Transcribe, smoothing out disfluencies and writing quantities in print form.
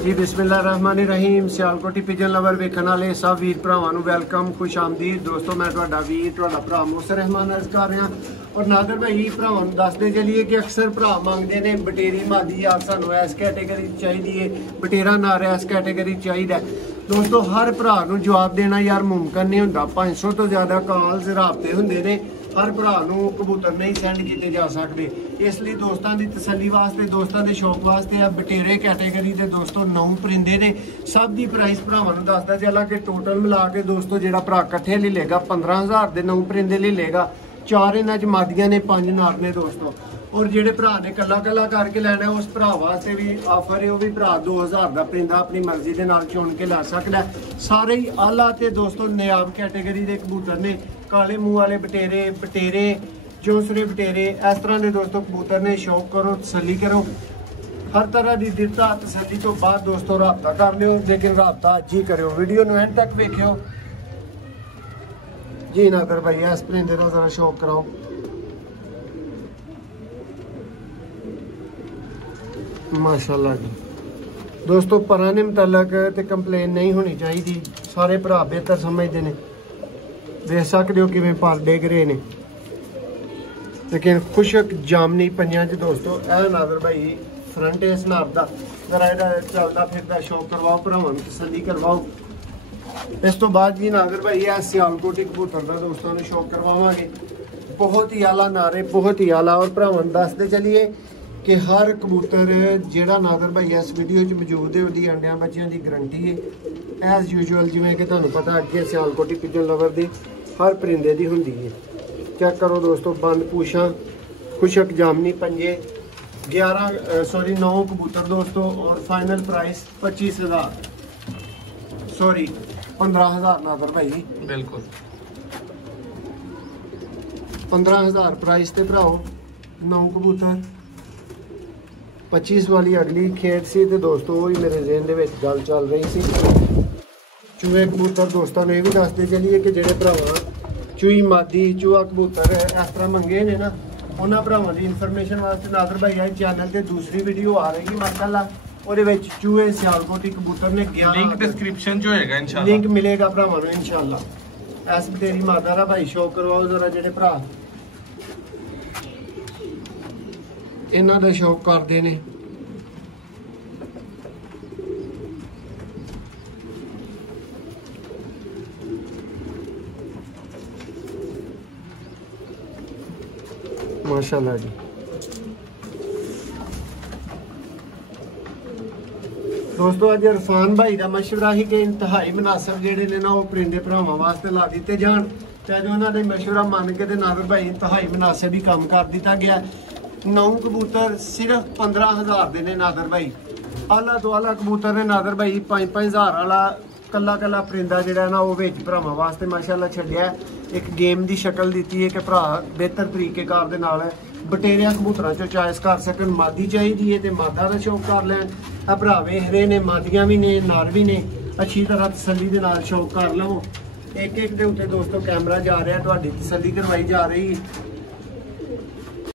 जी बिस्मिल्लाहिर्रहमानिर्रहीम। Sialkoti pigeon lover वेखण वाले सब वीर भरावां नूं वेलकम, खुश आमदीद। दोस्तों मैं तुहाडा वीर तुहाडा भरा मोहसिन रहमान अर्ज कर रहा। और नादर भाई भरावां नूं दसदे चलिए कि अक्सर भरा मंगते ने बटेरी मादी यार सानूं इस कैटेगरी चाहिए है, बटेरा नार इस कैटेगरी चाहिए। दोस्तों हर भरा नूं जवाब देना यार मुमकिन नहीं हुंदा। 500 तो ज़्यादा कॉल्स राबते हुंदे ने, हर भरा नूं कबूतर नहीं सेंड किए जा सकते। इसलिए दोस्तों की तसल्ली वास्ते, दोस्तों के शौक वास्ते बटेरे कैटेगरी के दोस्तों 9 परिंदे ने। सब की प्राइस भरावां नूं दसदा चला कि टोटल मिला के दोस्तों जो भरा कट्ठे ले लेगा 15,000 के 9 परिंदे ले लेगा। 4 इन्हां च मादियां ने, 5 नार ने दोस्तों। और जेडे भरा ने कला कला करके लैना उस भरा वास्ते भी ऑफर है, वह भी भरा 2,000 का परिंदा अपनी मर्जी के नाल चुन के लै सकता है। सारे ही आला ते दोस्तों नायाब कैटेगरी के कबूतर ने। काले मूँह वाले बटेरे, बटेरे चौंसरे बटेरे, इस तरह के दोस्तों कबूतर ने। शौक करो, तसल्ली करो, हर तरह की दिता तसल्ली तो बाद दोस्तों राबता कर लियो। लेकिन राबता अज ही करो, वीडियो नूं एंड तक वेखियो जी। नादर भाई इस परिंदे का जरा शौक कराओ। माशाल्लाह जी दोस्तों, पुराने मुतलक तो कंप्लेन नहीं होनी चाहिए। सारे भरा बेहतर समझते हैं। देख सकते हो कि पालडे गरे ने। लेकिन खुशक जामनी पंजां च दोस्तों यह नादर भाई फ्रंट इस नार का जरा यह चलता फिरता शौक करवाओ, भरावां नूं तसल्ली करवाओ। इस तो बाद जी नादर भाई है सियालकोटी कबूतर का दोस्तों ने शौक करवावांगे। बहुत ही आला नारे, बहुत ही आला। और भरावां नूं दसदे चलिए कि हर कबूतर जिहड़ा नादर भाई इस वीडियो च मौजूद है उसकी अंडियां बच्चियां की गारंटी है। एज यूजुअल जिवें कि तुहानूं पता अगे सियालकोटी पिजन लवर की हर परिंदे की हुंदी है। चेक करो दोस्तों, बंद पूछां, खुशक जामनी पंजे, 9 कबूतर दोस्तों। और फाइनल प्राइस 25,000 सॉरी 15,000 नादर भाई, बिल्कुल 15,000 प्राइस ते भराओ 9 कबूतर। 25 वाली अगली खेत सी ते दोस्तों वही मेरे ज़हन दे विच गल चल रही सी। चूहे कबूतर दोस्तों ने भी दसते चलिए कि जेडे भरावां चूही मादी चूहा कबूतर इस तरह मंगे ने ना, उन्होंने भरावां की इन्फॉर्मेशन वास्ते नादर भाई आई चैनल पर दूसरी वीडियो आ रही माशाल्लाह। और चूहे सियालकोटी कबूतर ने लिंक डिस्क्रिप्शन जो है इंशाल्लाह लिंक मिलेगा भरावां नूं इंशाल्लाह। इस बतेरी मादा का भाई शौक करवाओ जरा, जेडे भरा इन्हां दा शौक करते ने। माशाल्लाह जी दोस्तों, अज इरफान भाई का मशवरा ही कि इंतहाई मुनासिब जेडे ने ना वो परिंदे भरावां वास्ते ला दिते जान। चाहे उन्होंने मशवरा मान के नादर भाई इंतहाई मुनासिब ही काम कर दिता गया। 9 कबूतर सिर्फ 15,000 के ने नादर भाई। आला तो आला कबूतर ने नादर भाई 5-5,000 वाला कला कला परिंदा जिहड़ा ना वो भरावां वास्ते माशाल्लाह छड्डिया। एक गेम की शक्ल दी है कि भरा बेहतर तरीकेकार दे नाल बटेरिया कबूतरां चों चॉइस कर सकन। मादी चाहिए तो मादा का शौक कर लैन। भरा वेख रहे ने मादियां भी ने, नार भी ने। अच्छी तरह तसल्ली दे नाल शौक कर लवो। एक एक दे उत्ते दोस्तों कैमरा जा रहा है, तुहाडी तसल्ली करवाई जा रही है।